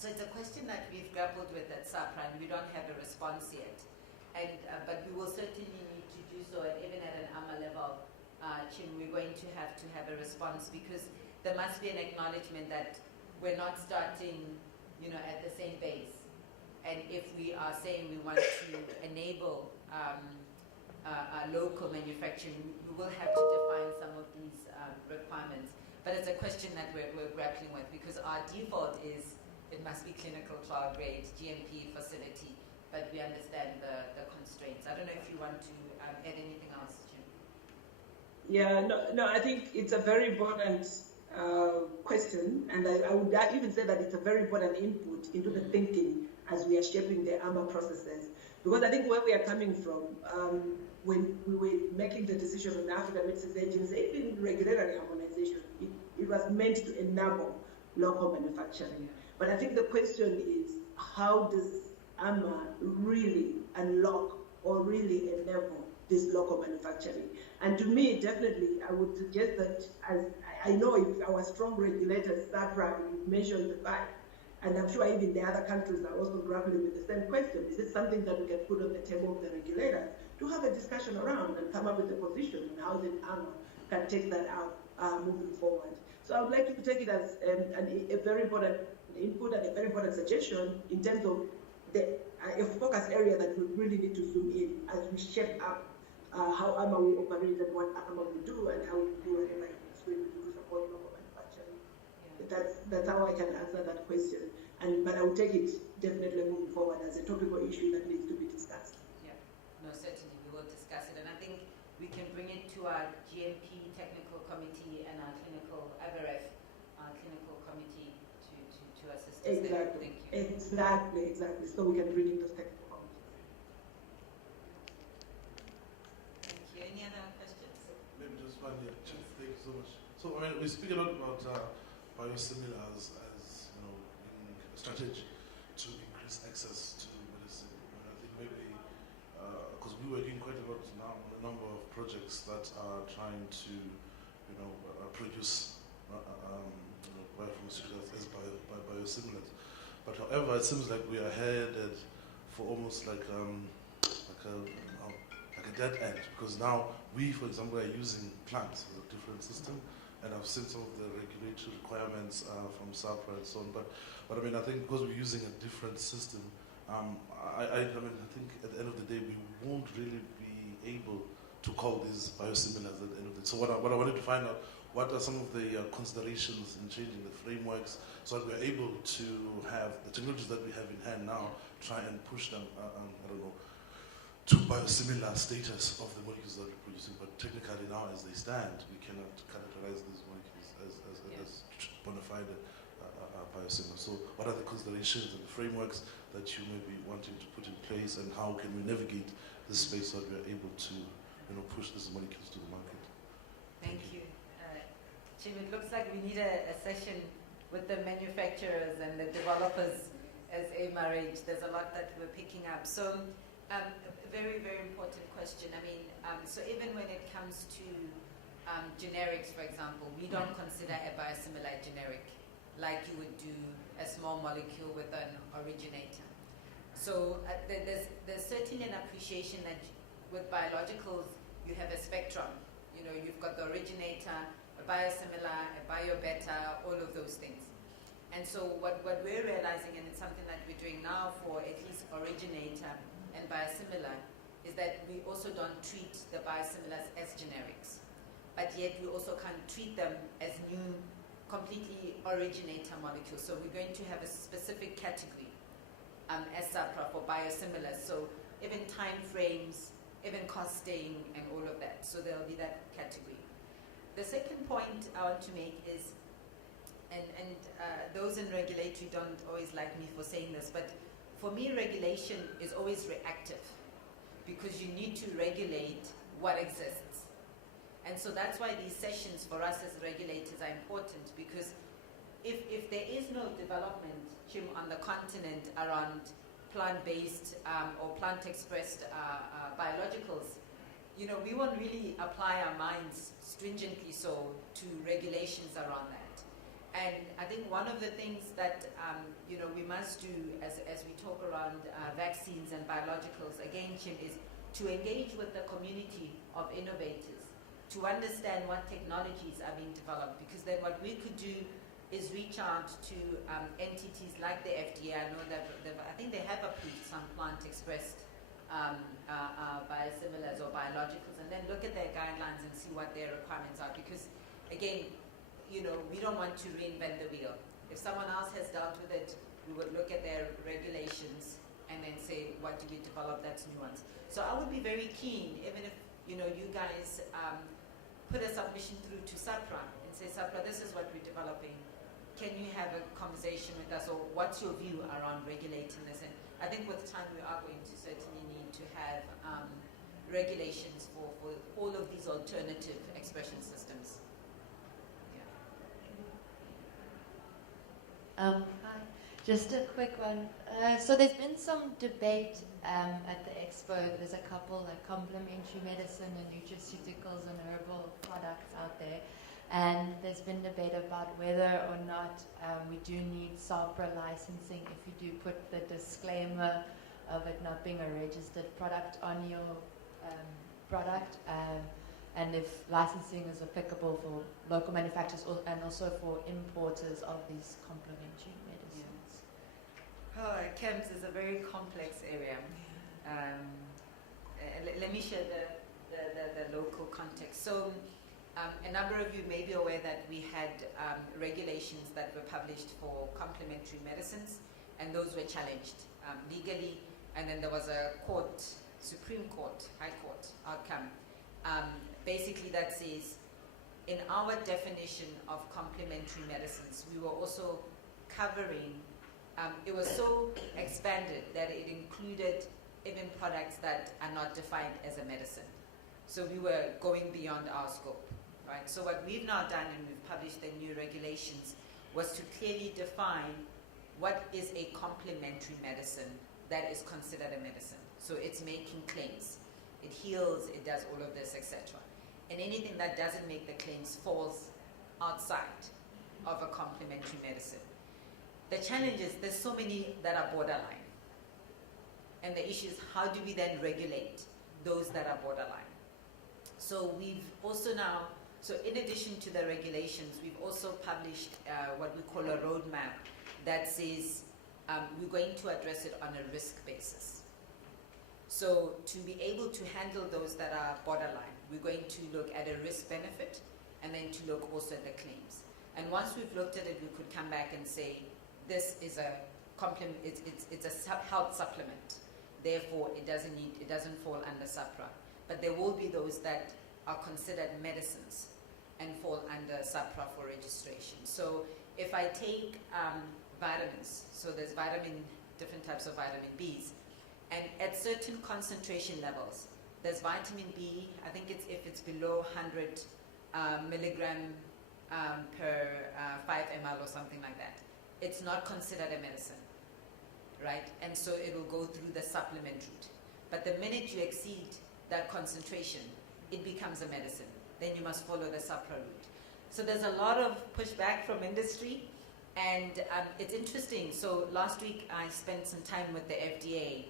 So it's a question that we've grappled with at SAPRA, and we don't have a response yet. And but we will certainly need to do so, and even at an AMA level, Chim, we're going to have a response, because there must be an acknowledgement that we're not starting, at the same base. And if we are saying we want to enable local manufacturing, we will have to define some of these requirements. But it's a question that we're grappling with, because our default is it must be clinical trial grade, GMP facility, but we understand the constraints. I don't know if you want to add anything else, Jim. Yeah, no, I think it's a very important question, and I would even say that it's a very important input into the thinking as we are shaping the AMA processes. Because I think where we are coming from, when we were making the decision on the African Medicines Agency, even regulatory harmonization, it was meant to enable local manufacturing. But I think the question is, how does AMA really unlock or really enable this local manufacturing? And to me, definitely, I would suggest that, as I know if our strong regulators, SAPRA, mentioned the fact, and I'm sure even the other countries are also grappling with the same question, is it something that we can put on the table of the regulators to have a discussion around and come up with a position on how the AMA can take that out moving forward? So I would like to take it as a very important input and a very important suggestion in terms of a focus area that we really need to zoom in as we shape up how AMA will operate and what AMA will do and how we will do whatever it's going to do to support local manufacturing. Yeah. That's how I can answer that question. But I will take it definitely moving forward as a topical issue that needs to be discussed. Yeah, no, certainly we will discuss it, and I think we can bring it to our GMP technical committee and our clinical AVRF clinical committee to assist us. Exactly. Thank you. Exactly. So we can bring in those technical committees. Thank you. Any other questions? Maybe just one here. Thank you so much. So I mean, we speak a lot about biosimilars as being a strategy to increase access to medicine. And I think maybe because we're working quite a lot now on a number of projects that are trying to produce biopharmaceuticals as biosimilars. But however, it seems like we are headed for almost like a dead end, because now we, for example, are using plants as a different system, and I've seen some of the regulatory requirements from SAPRA and so on. But I mean, I think because we're using a different system, I think at the end of the day we won't really be able to call these biosimilars at the end of the day. So what I wanted to find out, what are some of the considerations in changing the frameworks so that we're able to have the technologies that we have in hand now, try and push them, to biosimilar status of the molecules that we're producing. But technically now, as they stand, we cannot characterize these molecules as bona fide biosimilars. So what are the considerations and the frameworks that you may be wanting to put in place, and how can we navigate this space so that we're able to push these molecules to the market? Thank you. Jim, it looks like we need a session with the manufacturers and the developers as AMRH. There's a lot that we're picking up. So a very, very important question. I mean, so even when it comes to generics, for example, we don't consider a biosimilar generic like you would do a small molecule with an originator. So there's certainly an appreciation that with biologicals, you have a spectrum. You've got the originator, a biosimilar, a biobeta, all of those things. And so what we're realizing, and it's something that we're doing now for at least originator and biosimilar, is that we also don't treat the biosimilars as generics. But yet we also can't treat them as new, completely originator molecules. So we're going to have a specific category as SAPRA for biosimilars. So even time frames, even costing, and all of that. So there'll be that category. The second point I want to make is, and those in regulatory don't always like me for saying this, but for me, regulation is always reactive, because you need to regulate what exists. And so that's why these sessions for us as regulators are important, because if there is no development, Jim, on the continent around plant-based or plant-expressed biologicals, we won't really apply our minds stringently so to regulations around that. And I think one of the things that we must do as we talk around vaccines and biologicals, again, Chim, is to engage with the community of innovators, to understand what technologies are being developed, because then what we could do is reach out to entities like the FDA. I know that I think they have approved some plant-expressed biosimilars or biologicals, and then look at their guidelines and see what their requirements are, because again, you know, we don't want to reinvent the wheel. If someone else has dealt with it, we would look at their regulations and then say, what do we develop that's nuanced? So I would be very keen, even if, you know, you guys put a submission through to SAPRA and say, SAPRA, this is what we're developing. Can you have a conversation with us, or what's your view around regulating this? And I think with time we are going to certainly need to have regulations for all of these alternative expression systems. Hi, just a quick one. So there's been some debate at the expo. There's a couple like complementary medicine and nutraceuticals and herbal products out there. And there's been debate about whether or not we do need SAPRA licensing if you do put the disclaimer of it not being a registered product on your product. And if licensing is applicable for local manufacturers and also for importers of these complementary medicines. Oh, CHEMS is a very complex area. Let me share the local context. So a number of you may be aware that we had regulations that were published for complementary medicines, and those were challenged legally, and then there was a court, Supreme Court, High Court outcome. Basically that says, in our definition of complementary medicines, we were also covering, it was so expanded that it included even products that are not defined as a medicine. So we were going beyond our scope, right? So what we've now done, and we've published the new regulations, was to clearly define what is a complementary medicine that is considered a medicine. So it's making claims. It heals, it does all of this, etc. And anything that doesn't make the claims falls outside of a complementary medicine. The challenge is there's so many that are borderline. And the issue is, how do we then regulate those that are borderline? So we've also now, so in addition to the regulations, we've also published what we call a roadmap that says we're going to address it on a risk basis. So to be able to handle those that are borderline, we're going to look at a risk benefit and then to look also at the claims. And once we've looked at it, we could come back and say, this is a complement, it's a health supplement. Therefore, it doesn't fall under SAPRA. But there will be those that are considered medicines and fall under SAPRA for registration. So if I take vitamins, so there's different types of vitamin Bs, and at certain concentration levels, there's vitamin B, I think if it's below 100 milligram per 5 ml or something like that, it's not considered a medicine, right? And so it will go through the supplement route. But the minute you exceed that concentration, it becomes a medicine. Then you must follow the SAPRA route. So there's a lot of pushback from industry, and it's interesting. So last week I spent some time with the FDA,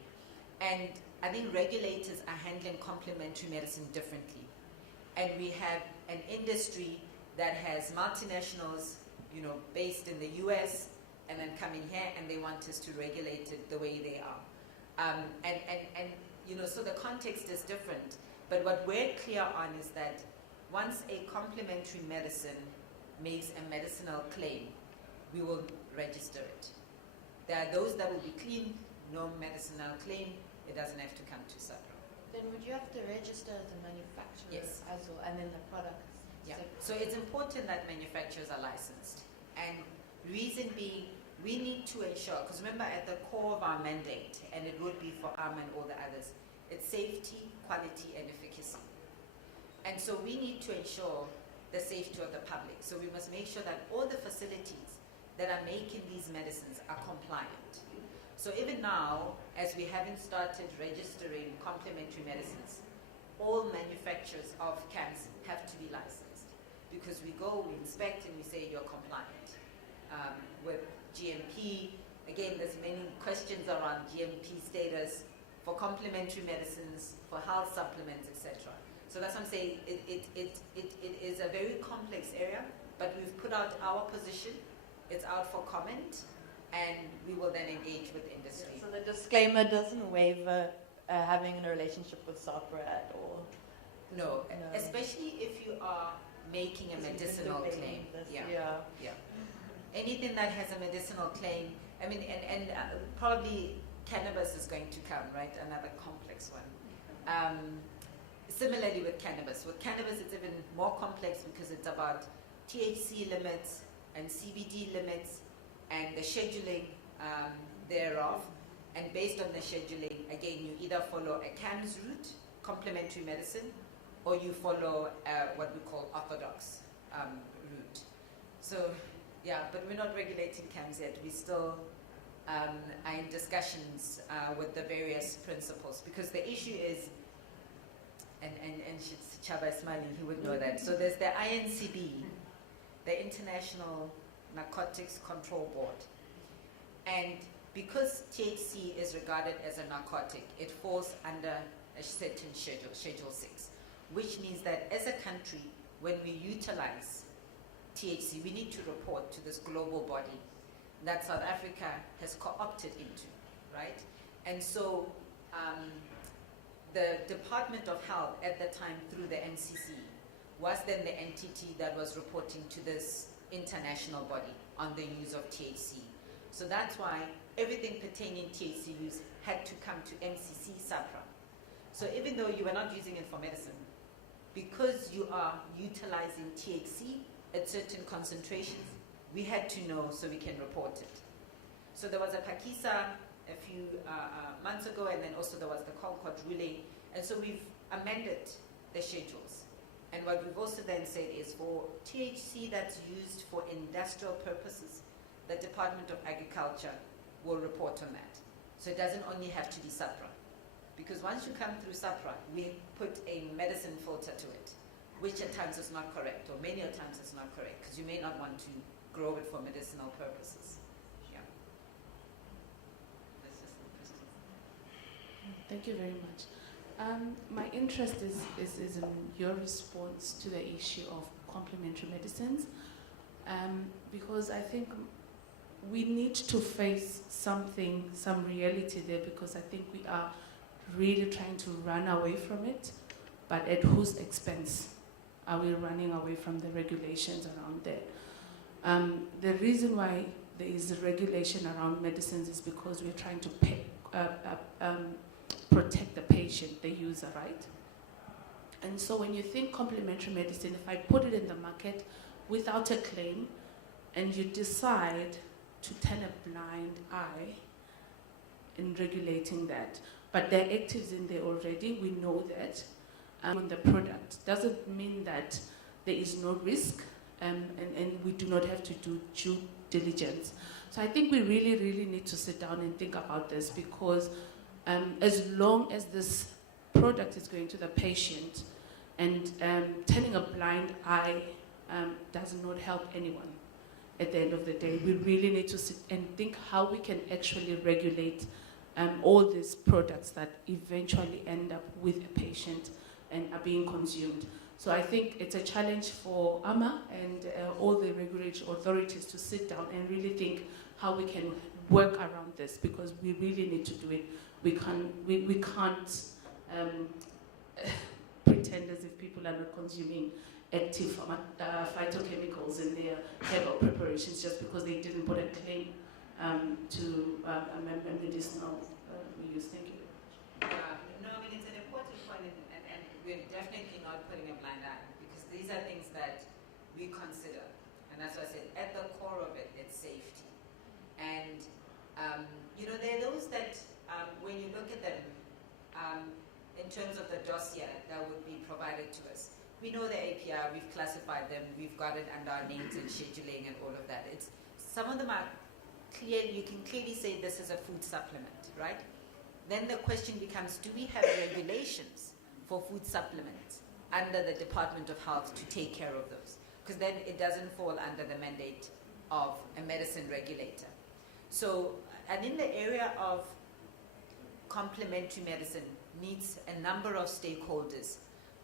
and I think regulators are handling complementary medicine differently. And we have an industry that has multinationals, you know, based in the US and then coming here, and they want us to regulate it the way they are. And you know, so the context is different. But what we're clear on is that once a complementary medicine makes a medicinal claim, we will register it. There are those that will be clean, no medicinal claim, it doesn't have to come to SAPRA. Then would you have to register the manufacturer Yes. as well, and then the products? Yeah. So it's important that manufacturers are licensed. And reason being, we need to ensure, because remember at the core of our mandate, and it would be for ARM and all the others, it's safety, quality, and efficacy. And so we need to ensure the safety of the public. So we must make sure that all the facilities that are making these medicines are compliant. So even now, as we haven't started registering complementary medicines, all manufacturers of CAMs have to be licensed, because we go, we inspect, and we say you're compliant with GMP, again, there's many questions around GMP status for complementary medicines, for health supplements, etc. So that's what I'm saying. It is a very complex area, but we've put out our position. It's out for comment, and we will then engage with industry. So the disclaimer doesn't waiver having a relationship with SAHPRA at all. No, No. especially if you are making a medicinal claim. Yeah. Anything that has a medicinal claim, I mean, and probably cannabis is going to come, right? Another complex one. Similarly with cannabis. With cannabis, it's even more complex because it's about THC limits and CBD limits and the scheduling thereof. And based on the scheduling, again, you either follow a CAMS route, complementary medicine, or you follow what we call orthodox route. So, yeah, but we're not regulating CAMS yet. We still are in discussions with the various principles, because the issue is, and Chaba is smiling, he would know that. So there's the INCB, the International Narcotics Control Board. And because THC is regarded as a narcotic, it falls under a certain schedule, Schedule 6, which means that as a country, when we utilize THC, we need to report to this global body that South Africa has co-opted into, right? And so the Department of Health at the time, through the NCC, was then the entity that was reporting to this international body on the use of THC. So that's why everything pertaining THC use had to come to MCC SAHPRA. So even though you were not using it for medicine, because you are utilizing THC at certain concentrations, we had to know so we can report it. So there was a PAKISA a few months ago, and then also there was the Concord ruling, and so we've amended the schedules. And what we've also then said is for THC that's used for industrial purposes, the Department of Agriculture will report on that. So it doesn't only have to be SAHPRA. Because once you come through SAHPRA, we put a medicine filter to it, which at times is not correct, or many at times is not correct, because you may not want to grow it for medicinal purposes. Yeah. That's just the question. Thank you very much. My interest is in your response to the issue of complementary medicines, because I think we need to face some reality there, because I think we are really trying to run away from it, but at whose expense are we running away from the regulations around that? The reason why there is a regulation around medicines is because we're trying to protect the patient, the user, right? And so when you think complementary medicine, if I put it in the market without a claim, and you decide to turn a blind eye in regulating that, but there are actives in there already, we know that, on the product, doesn't mean that there is no risk, and we do not have to do due diligence. So I think we really, really need to sit down and think about this, because as long as this product is going to the patient, and turning a blind eye does not help anyone at the end of the day. We really need to sit and think how we can actually regulate all these products that eventually end up with a patient and are being consumed. So I think it's a challenge for AMA and all the regulatory authorities to sit down and really think how we can work around this, because we really need to do it. We can't pretend as if people are not consuming active phytochemicals in their herbal preparations just because they didn't put a claim to a medicinal use. Thank you. No, I mean, it's an important point, and we're definitely not putting a blind eye, because these are things that we consider. And that's why I said, at the core of it, it's safety. And, there are those that, when you look at them, in terms of the dossier that would be provided to us, we know the API, we've classified them, we've got it under our names and scheduling and all of that. Some of them are clear, you can clearly say this is a food supplement, right? Then the question becomes, do we have regulations for food supplements under the Department of Health to take care of those? Because then it doesn't fall under the mandate of a medicine regulator. So And in the area of complementary medicine, needs a number of stakeholders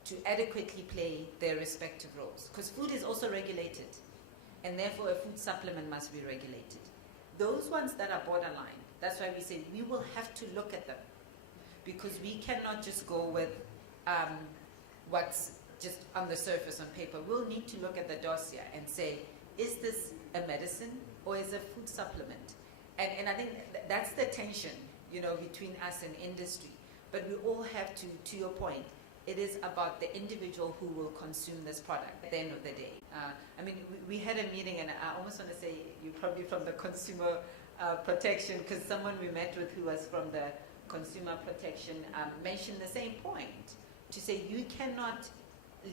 to adequately play their respective roles. Because food is also regulated, and therefore a food supplement must be regulated. Those ones that are borderline, that's why we say we will have to look at them, because we cannot just go with what's just on the surface on paper. We'll need to look at the dossier and say, is this a medicine or is it a food supplement? And I think that's the tension, between us and industry. But we all have to your point, it is about the individual who will consume this product at the end of the day. We had a meeting, and I almost want to say you're probably from the consumer protection, because someone we met with who was from the consumer protection mentioned the same point, to say you cannot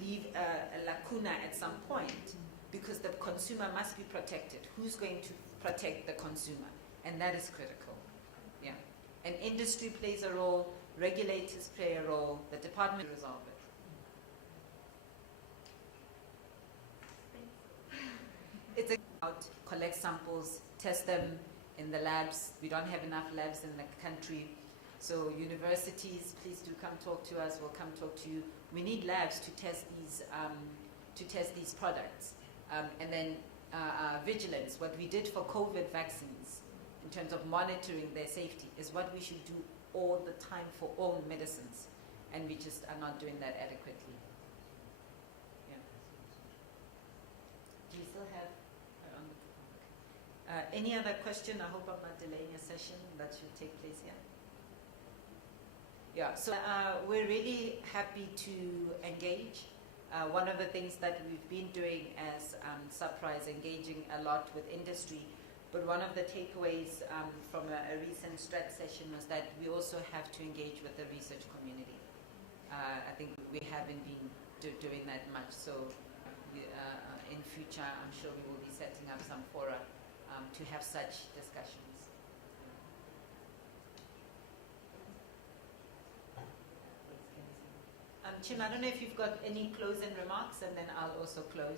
leave a lacuna at some point, because the consumer must be protected. Who's going to protect the consumer? And that is critical. Yeah. And industry plays a role, regulators play a role, the department will resolve it. It's about collect samples, test them in the labs. We don't have enough labs in the country. So universities, please do come talk to us. We'll come talk to you. We need labs to test these products. And then vigilance, what we did for COVID vaccines in terms of monitoring their safety is what we should do all the time for all medicines. And we just are not doing that adequately. Yeah. Do you still have her on the any other question? I hope I'm not delaying a session that should take place here. Yeah, so we're really happy to engage. One of the things that we've been doing as SAHPRA is engaging a lot with industry, but one of the takeaways from a recent strat session was that we also have to engage with the research community. I think we haven't been doing that much, so in future I'm sure we will be setting up some fora to have such discussions. Chim, I don't know if you've got any closing remarks, and then I'll also close.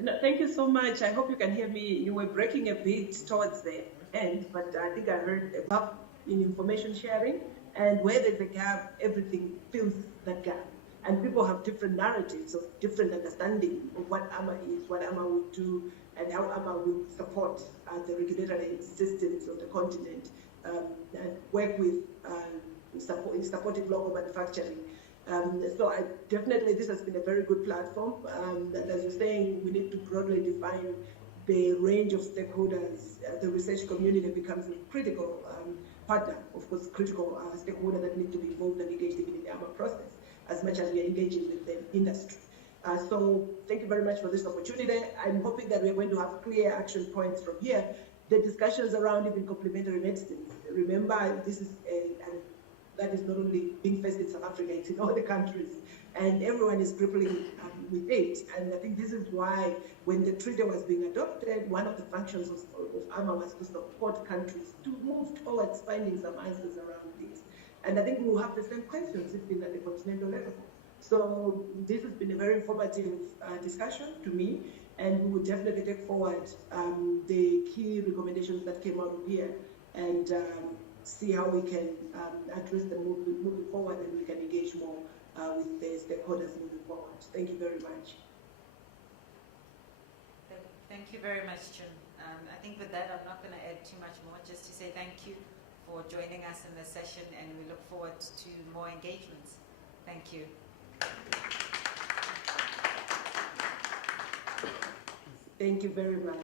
No, thank you so much. I hope you can hear me. You were breaking a bit towards the end, but I think I heard a gap in information sharing, and where there's a gap, everything fills that gap. And people have different narratives of different understanding of what AMA is, what AMA will do, and how AMA will support the regulatory systems of the continent, and work with supporting local manufacturing. So definitely this has been a very good platform. That, as you're saying, we need to broadly define the range of stakeholders. The research community becomes a critical partner, of course, critical stakeholder that need to be involved and engaged in the AMA process, as much as we are engaging with the industry. So thank you very much for this opportunity. I'm hoping that we're going to have clear action points from here. The discussions around even complementary medicines. Remember, this is that is not only being faced in South Africa, it's in all the countries, and everyone is grappling with it. And I think this is why, when the treaty was being adopted, one of the functions of AMA was to support countries to move towards finding some answers around this. And I think we will have the same questions even at the continental level. So this has been a very informative discussion to me, and we will definitely take forward the key recommendations that came out of here, and see how we can address them moving forward, and we can engage more with the stakeholders moving forward. Thank you very much. Thank you very much, Chun. I think with that, I'm not going to add too much more, just to say thank you for joining us in this session, and we look forward to more engagements. Thank you. Thank you very much.